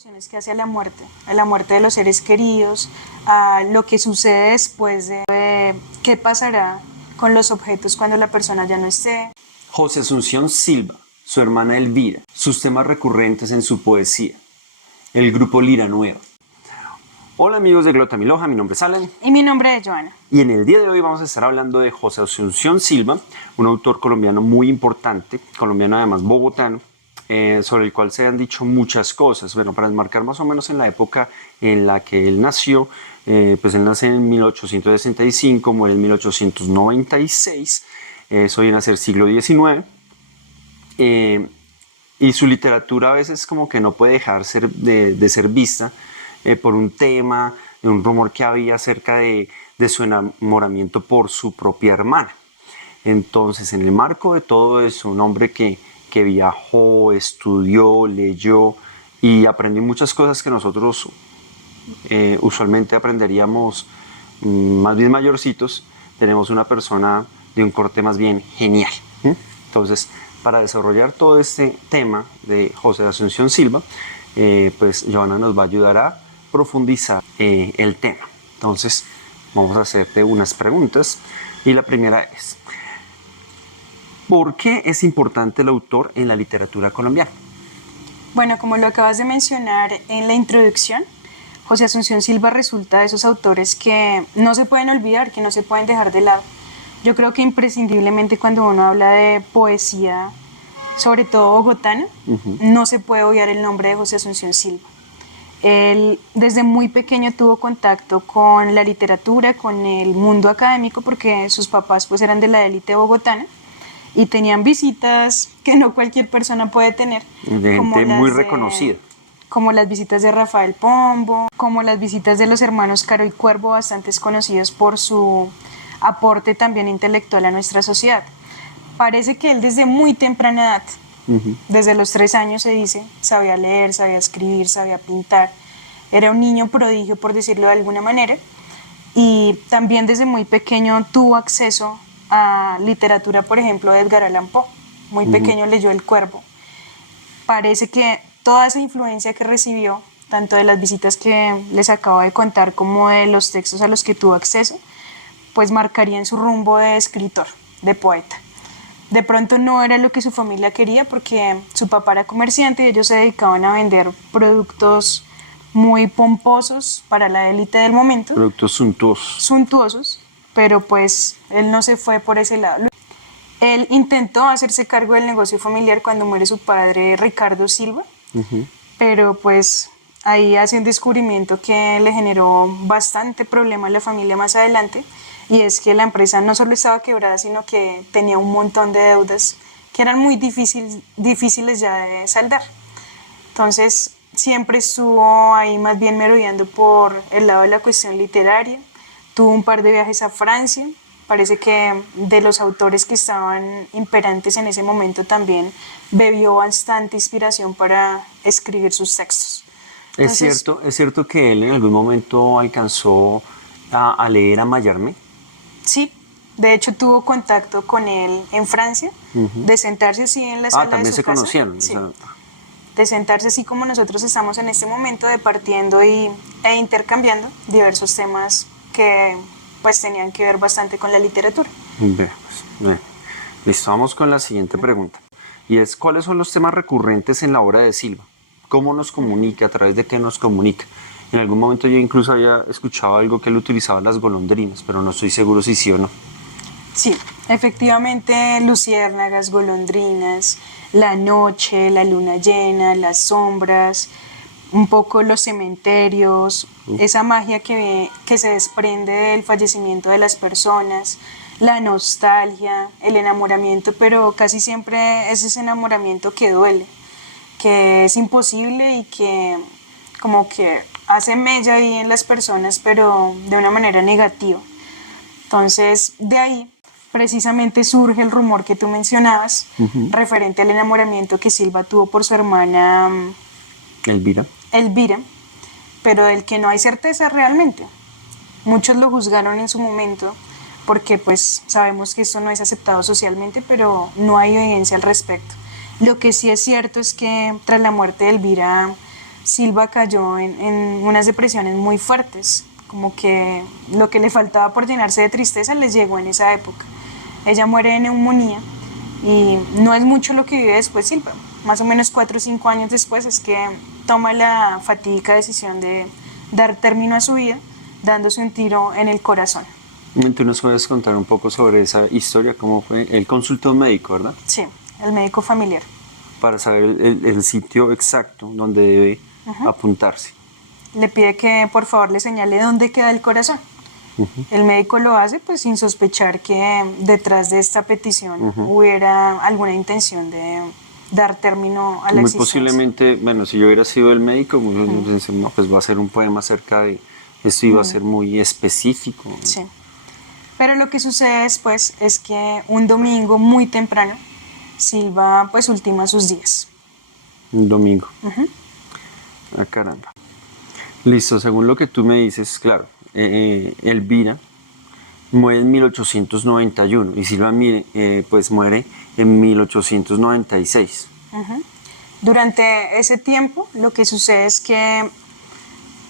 alusiones que hace a la muerte de los seres queridos, a lo que sucede después de qué pasará con los objetos cuando la persona ya no esté. José Asunción Silva, su hermana Elvira, sus temas recurrentes en su poesía, el grupo Lira Nueva. Hola amigos de Glota Miloja, mi nombre es Alan. Y mi nombre es Joana. Y en el día de hoy vamos a estar hablando de José Asunción Silva, un autor colombiano muy importante, colombiano además bogotano, sobre el cual se han dicho muchas cosas. Bueno, para enmarcar más o menos en la época en la que él nació, pues él nace en 1865, muere en 1896, eso viene a ser siglo XIX, y su literatura a veces como que no puede dejar de ser vista por un tema, de un rumor que había acerca de su enamoramiento por su propia hermana. Entonces, en el marco de todo eso, un hombre que viajó, estudió, leyó y aprendió muchas cosas que nosotros usualmente aprenderíamos más bien mayorcitos, tenemos una persona de un corte más bien genial. Entonces, para desarrollar todo este tema de José Asunción Silva, pues Joana nos va a ayudar a profundizar el tema. Entonces, vamos a hacerte unas preguntas y la primera es: ¿por qué es importante el autor en la literatura colombiana? Bueno, como lo acabas de mencionar en la introducción, José Asunción Silva resulta de esos autores que no se pueden olvidar, que no se pueden dejar de lado. Yo creo que imprescindiblemente cuando uno habla de poesía, sobre todo bogotana, no se puede obviar el nombre de José Asunción Silva. Él desde muy pequeño tuvo contacto con la literatura, con el mundo académico, porque sus papás pues eran de la élite bogotana y tenían visitas que no cualquier persona puede tener. De gente muy reconocida. Como las visitas de Rafael Pombo, como las visitas de los hermanos Caro y Cuervo, bastante conocidos por su aporte también intelectual a nuestra sociedad. Parece que él desde muy temprana edad, desde los 3 años se dice, sabía leer, sabía escribir, sabía pintar. Era un niño prodigio, por decirlo de alguna manera, y también desde muy pequeño tuvo acceso a literatura, por ejemplo, de Edgar Allan Poe. Muy pequeño leyó El Cuervo. Parece que toda esa influencia que recibió, tanto de las visitas que les acabo de contar como de los textos a los que tuvo acceso, pues marcarían su rumbo de escritor, de poeta. De pronto no era lo que su familia quería porque su papá era comerciante y ellos se dedicaban a vender productos muy pomposos para la élite del momento. Productos suntuosos. Suntuosos, pero pues él no se fue por ese lado. Él intentó hacerse cargo del negocio familiar cuando muere su padre Ricardo Silva, pero pues ahí hace un descubrimiento que le generó bastante problema a la familia más adelante, y es que la empresa no solo estaba quebrada, sino que tenía un montón de deudas que eran muy difíciles ya de saldar. Entonces siempre estuvo ahí más bien merodeando por el lado de la cuestión literaria, tuvo un par de viajes a Francia. Parece que de los autores que estaban imperantes en ese momento también bebió bastante inspiración para escribir sus textos. Entonces, ¿Es cierto que él en algún momento alcanzó a leer a Mallarmé? Sí, de hecho tuvo contacto con él en Francia, de sentarse así en la sala de también su se casa. conocieron. Sí, O sea, de sentarse así como nosotros estamos en este momento, departiendo e intercambiando diversos temas que pues tenían que ver bastante con la literatura. Listo, vamos con la siguiente pregunta. Y es: ¿cuáles son los temas recurrentes en la obra de Silva? ¿Cómo nos comunica? ¿A través de qué nos comunica? En algún momento yo incluso había escuchado algo que él utilizaba las golondrinas, pero no estoy seguro si sí o no. Sí, efectivamente, luciérnagas, golondrinas, la noche, la luna llena, las sombras, un poco los cementerios, esa magia que se desprende del fallecimiento de las personas, la nostalgia, el enamoramiento, pero casi siempre es ese enamoramiento que duele, que es imposible y que como que hace mella ahí en las personas, pero de una manera negativa. Entonces, de ahí precisamente surge el rumor que tú mencionabas, referente al enamoramiento que Silva tuvo por su hermana Elvira, pero del que no hay certeza realmente. Muchos lo juzgaron en su momento porque pues sabemos que esto no es aceptado socialmente, pero no hay evidencia al respecto. Lo que sí es cierto es que tras la muerte de Elvira, Silva cayó en unas depresiones muy fuertes, como que lo que le faltaba por llenarse de tristeza les llegó en esa época. Ella muere de neumonía y no es mucho lo que vive después Silva. Más o menos 4 o 5 años después es que toma la fatídica decisión de dar término a su vida, dándose un tiro en el corazón. ¿Tú nos puedes contar un poco sobre esa historia? ¿Cómo fue? Él consultó a un médico, ¿verdad? Sí, el médico familiar. Para saber el sitio exacto donde debe apuntarse. Le pide que por favor le señale dónde queda el corazón. El médico lo hace pues sin sospechar que detrás de esta petición hubiera alguna intención de dar término a la Muy existencia. posiblemente, bueno, si yo hubiera sido el médico, yo pensé, no, pues va a ser un poema acerca de esto, iba a ser muy específico. Sí. Pero lo que sucede después es que un domingo muy temprano, Silva pues ultima sus días. Un domingo. Ah, caramba. Listo, según lo que tú me dices, claro, Elvira muere en 1891 y Silva pues muere en 1896. Durante ese tiempo lo que sucede es que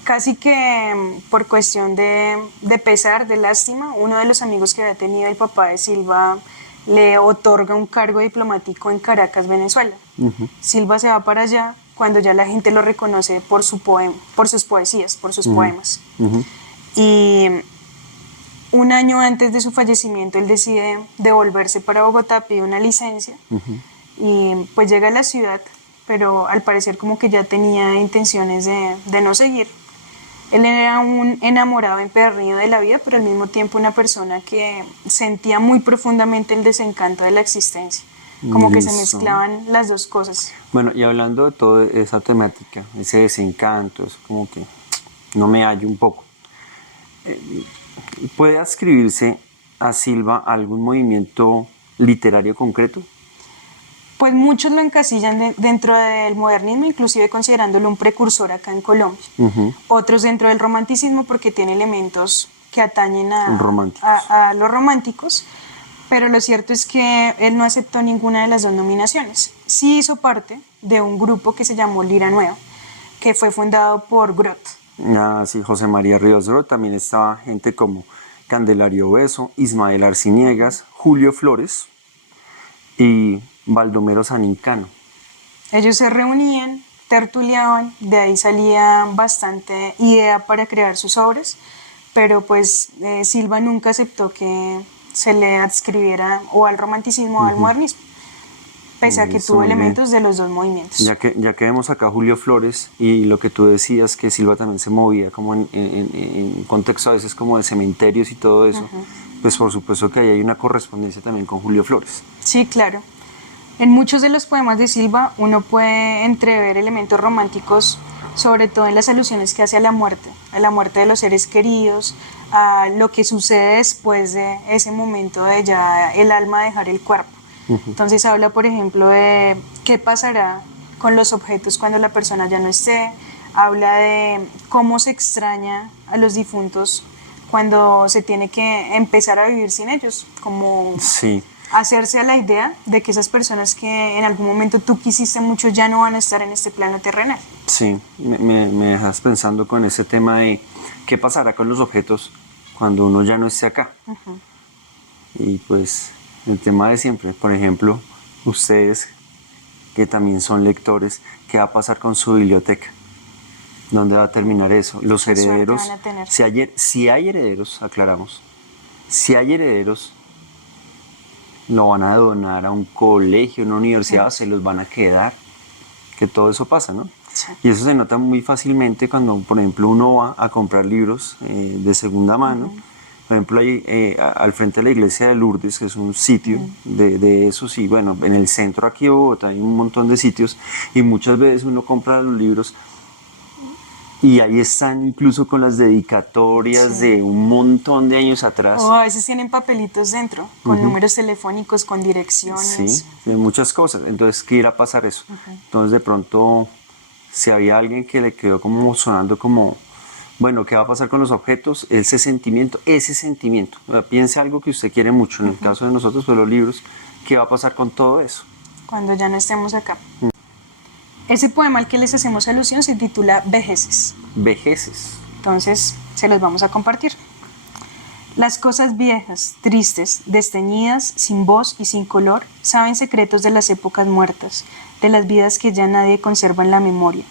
casi que por cuestión de pesar, de lástima, uno de los amigos que había tenido el papá de Silva le otorga un cargo diplomático en Caracas, Venezuela. Silva se va para allá cuando ya la gente lo reconoce por sus poesías, por sus poemas. Y un año antes de su fallecimiento él decide devolverse para Bogotá, pide una licencia y pues llega a la ciudad, pero al parecer como que ya tenía intenciones de no seguir. Él era un enamorado empedernido de la vida, pero al mismo tiempo una persona que sentía muy profundamente el desencanto de la existencia. Como que se mezclaban las dos cosas. Bueno, y hablando de toda esa temática, ese desencanto, es como que no me hallo un poco. ¿Puede adscribirse a Silva algún movimiento literario concreto? Pues muchos lo encasillan dentro del modernismo, inclusive considerándolo un precursor acá en Colombia. Otros dentro del romanticismo porque tiene elementos que atañen a los románticos, pero lo cierto es que él no aceptó ninguna de las dos nominaciones. Sí hizo parte de un grupo que se llamó Lira Nueva, que fue fundado por Grot. Ah, sí, José María Ríos Grot, también estaba gente como Candelario Beso, Ismael Arciniegas, Julio Flores y Baldomero Sanincano. Ellos se reunían, tertuliaban, de ahí salía bastante idea para crear sus obras, pero pues Silva nunca aceptó que se le adscribiera o al romanticismo o al modernismo, pese a que tuvo elementos de los dos movimientos. Ya que vemos acá a Julio Flores y lo que tú decías, que Silva también se movía como en contexto a veces como de cementerios y todo eso, pues por supuesto que ahí hay una correspondencia también con Julio Flores. Sí, claro. En muchos de los poemas de Silva uno puede entrever elementos románticos, sobre todo en las alusiones que hace a la muerte de los seres queridos, a lo que sucede después de ese momento de ya el alma dejar el cuerpo. Entonces habla, por ejemplo, de qué pasará con los objetos cuando la persona ya no esté, habla de cómo se extraña a los difuntos cuando se tiene que empezar a vivir sin ellos, como hacerse a la idea de que esas personas que en algún momento tú quisiste mucho ya no van a estar en este plano terrenal. Sí, me dejas pensando con ese tema de qué pasará con los objetos cuando uno ya no esté acá. Y pues el tema de siempre, por ejemplo, ustedes que también son lectores, ¿qué va a pasar con su biblioteca? ¿Dónde va a terminar eso? Los herederos, si hay herederos, aclaramos, si hay herederos, lo van a donar a un colegio, una universidad, se los van a quedar, que todo eso pasa, ¿no? Sí. Y eso se nota muy fácilmente cuando, por ejemplo, uno va a comprar libros de segunda mano. Por ejemplo, ahí, al frente de la iglesia de Lourdes, que es un sitio de esos, y bueno, en el centro aquí de Bogotá hay un montón de sitios, y muchas veces uno compra los libros y ahí están incluso con las dedicatorias de un montón de años atrás. O a veces tienen papelitos dentro, con números telefónicos, con direcciones. Sí, muchas cosas. Entonces, ¿qué irá a pasar eso? Entonces, de pronto, si había alguien que le quedó como sonando como, bueno, ¿qué va a pasar con los objetos? Ese sentimiento. Piense algo que usted quiere mucho. En el caso de nosotros, pues los libros, ¿qué va a pasar con todo eso? Cuando ya no estemos acá. Ese poema al que les hacemos alusión se titula Vejeces. Vejeces. Entonces, se los vamos a compartir. Las cosas viejas, tristes, desteñidas, sin voz y sin color, saben secretos de las épocas muertas, de las vidas que ya nadie conserva en la memoria.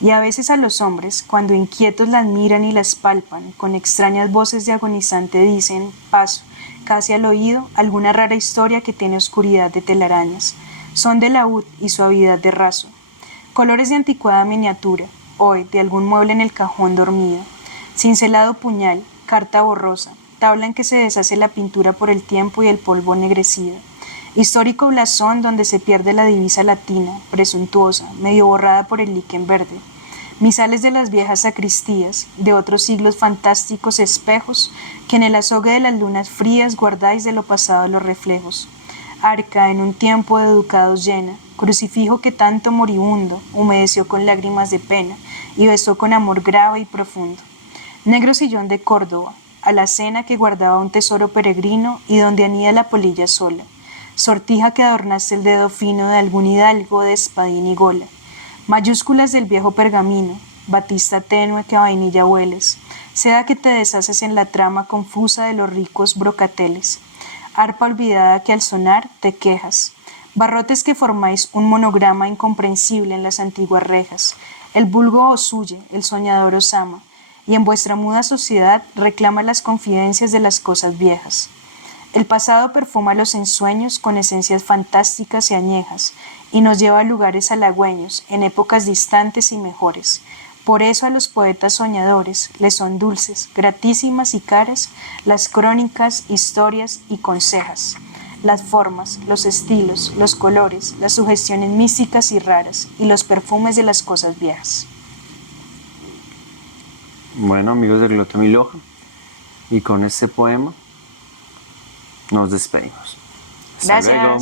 Y a veces a los hombres, cuando inquietos las miran y las palpan, con extrañas voces de agonizante dicen, paso, casi al oído, alguna rara historia que tiene oscuridad de telarañas. Son de laúd y suavidad de raso. Colores de anticuada miniatura, hoy de algún mueble en el cajón dormido. Cincelado puñal, carta borrosa, tabla en que se deshace la pintura por el tiempo y el polvo ennegrecido. Histórico blasón donde se pierde la divisa latina, presuntuosa, medio borrada por el líquen verde. Misales de las viejas sacristías, de otros siglos fantásticos espejos, que en el azogue de las lunas frías guardáis de lo pasado los reflejos. Arca en un tiempo de ducados llena, crucifijo que tanto moribundo humedeció con lágrimas de pena y besó con amor grave y profundo. Negro sillón de Córdoba, alacena que guardaba un tesoro peregrino y donde anida la polilla sola. Sortija que adornaste el dedo fino de algún hidalgo de espadín y gola. Mayúsculas del viejo pergamino, batista tenue que a vainilla hueles. Seda que te deshaces en la trama confusa de los ricos brocateles. Arpa olvidada que al sonar te quejas. Barrotes que formáis un monograma incomprensible en las antiguas rejas. El vulgo os huye, el soñador os ama, y en vuestra muda sociedad reclama las confidencias de las cosas viejas. El pasado perfuma los ensueños con esencias fantásticas y añejas, y nos lleva a lugares halagüeños, en épocas distantes y mejores. Por eso a los poetas soñadores les son dulces, gratísimas y caras las crónicas, historias y consejas, las formas, los estilos, los colores, las sugestiones místicas y raras, y los perfumes de las cosas viejas. Bueno, amigos de Glotón y Loja, y con este poema nos despedimos. Hasta Gracias. luego.